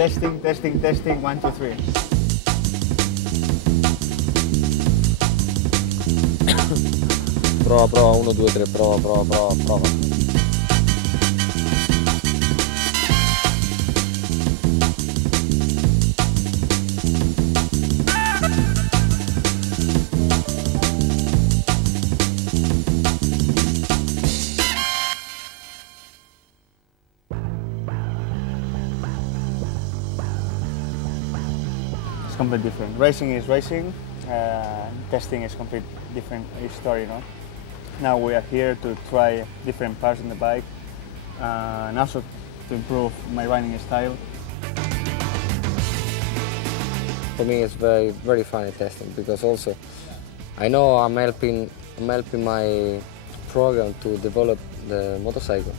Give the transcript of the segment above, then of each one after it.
Testing, testing, testing, 1, 2, 3. Prova, prova, 1, 2, 3, prova, prova, prova, prova. It's completely different. Racing is racing, testing is completely different story, no? Now we are here to try different parts on the bike and also to improve my riding style. For me, it's very, very funny testing because also I know I'm helping my program to develop the motorcycle.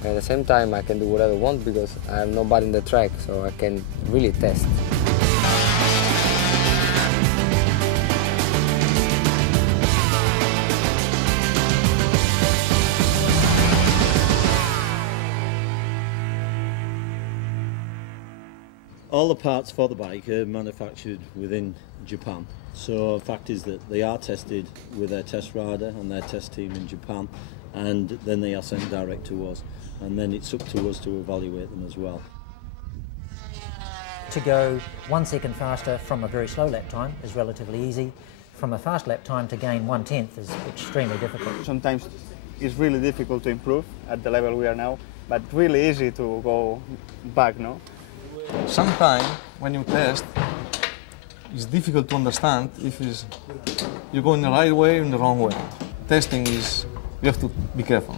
And at the same time, I can do whatever I want because I have nobody in the track, so I can really test. All the parts for the bike are manufactured within Japan. So the fact is that they are tested with their test rider and their test team in Japan, and then they are sent direct to us. And then it's up to us to evaluate them as well. To go 1 second faster from a very slow lap time is relatively easy. From a fast lap time to gain 1/10 is extremely difficult. Sometimes it's really difficult to improve at the level we are now, but really easy to go back, no? Sometimes when you test, it's difficult to understand if you're going the right way or in the wrong way. Testing is, you have to be careful.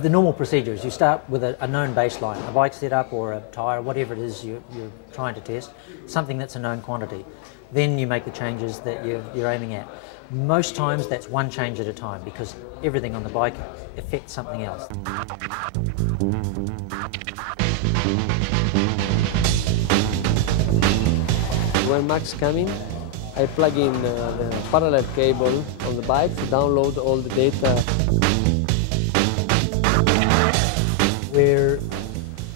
The normal procedure is you start with a known baseline, a bike setup or a tyre, whatever it is you're trying to test, something that's a known quantity. Then you make the changes that you're aiming at. Most times that's one change at a time because everything on the bike affects something else. When Max coming, I plug in the parallel cable on the bike to download all the data. We're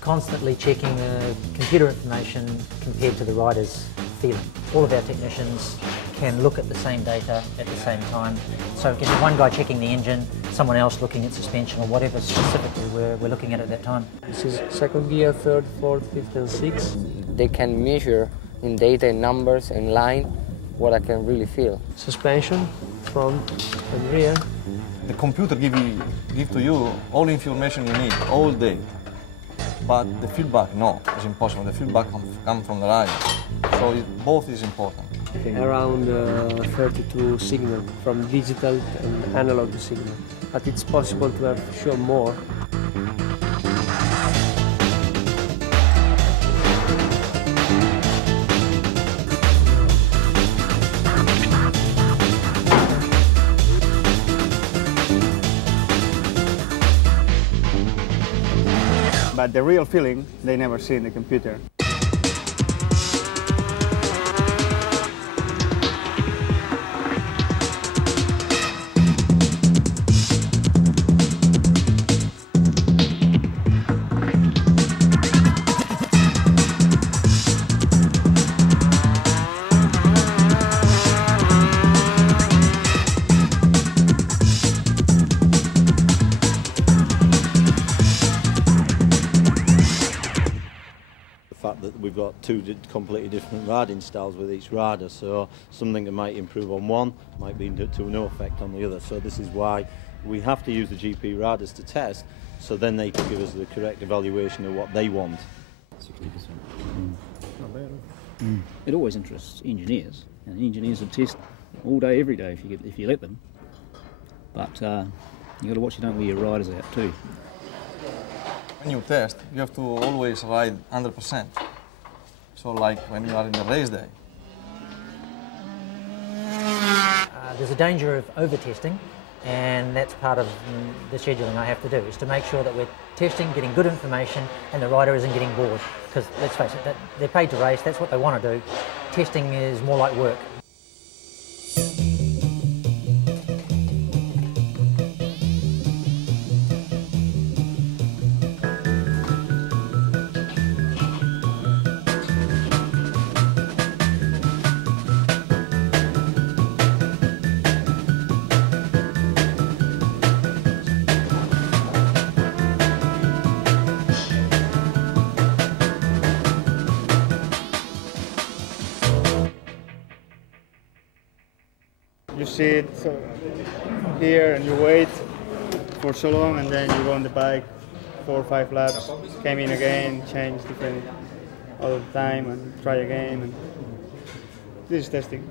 constantly checking the computer information compared to the rider's feeling. All of our technicians can look at the same data at the same time. So we can have one guy checking the engine, someone else looking at suspension or whatever specifically we're looking at that time. This is second gear, third, fourth, fifth and sixth. They can measure in data, in numbers, in line, what I can really feel. Suspension, front and rear. The computer give to you all information you need all day. But the feedback, no, it's impossible. The feedback comes from the rider. So both is important. Around 32 signal from digital and analog to signal. But it's possible to have sure more. But the real feeling, they never see in the computer. That we've got two completely different riding styles with each rider, so something that might improve on one might be to no effect on the other. So this is why we have to use the GP riders to test, so then they can give us the correct evaluation of what they want. 60%. It always interests engineers, and engineers will test all day, every day if you let them. But you've got to watch you don't wear your riders out too. When you test, you have to always ride 100%. So like when you are in the race day, There's a danger of over-testing, and that's part of the scheduling I have to do, is to make sure that we're testing, getting good information, and the rider isn't getting bored. Because let's face it, they're paid to race, that's what they want to do. Testing is more like work. You sit here and you wait for so long, and then you go on the bike 4 or 5 laps, came in again, change different all the time, and try again. And this is testing.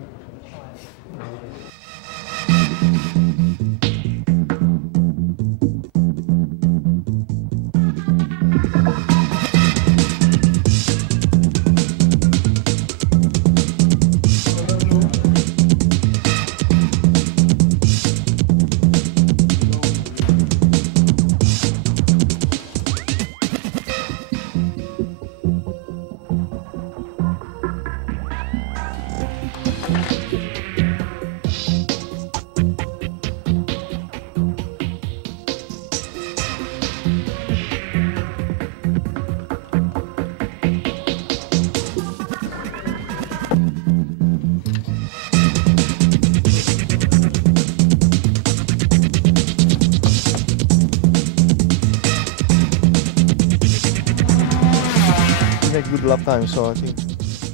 Make good lap time, so I think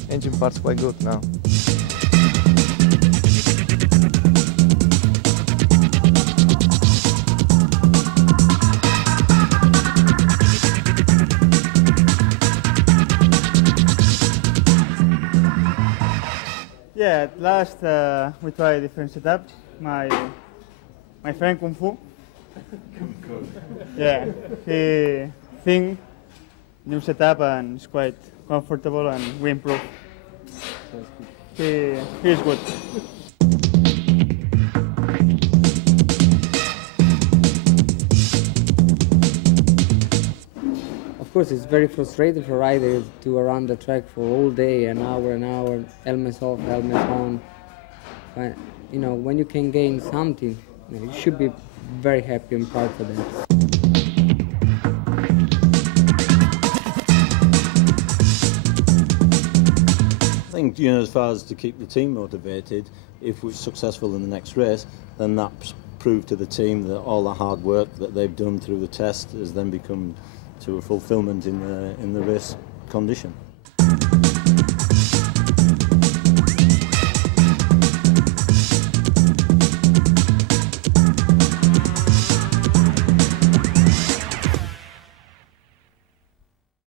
engine part's quite good now. Yeah, at last we try a different setup. My friend Kung Fu. Yeah, he think new setup and it's quite comfortable, and we improve. He's good. Of course, it's very frustrating for riders to run the track for all day, an hour, helmets off, helmets on. But, you know, when you can gain something, you should be very happy and proud for that. I think, you know, as far as to keep the team motivated, if we're successful in the next race, then that's proved to the team that all the hard work that they've done through the test has then become to a fulfilment in the race condition.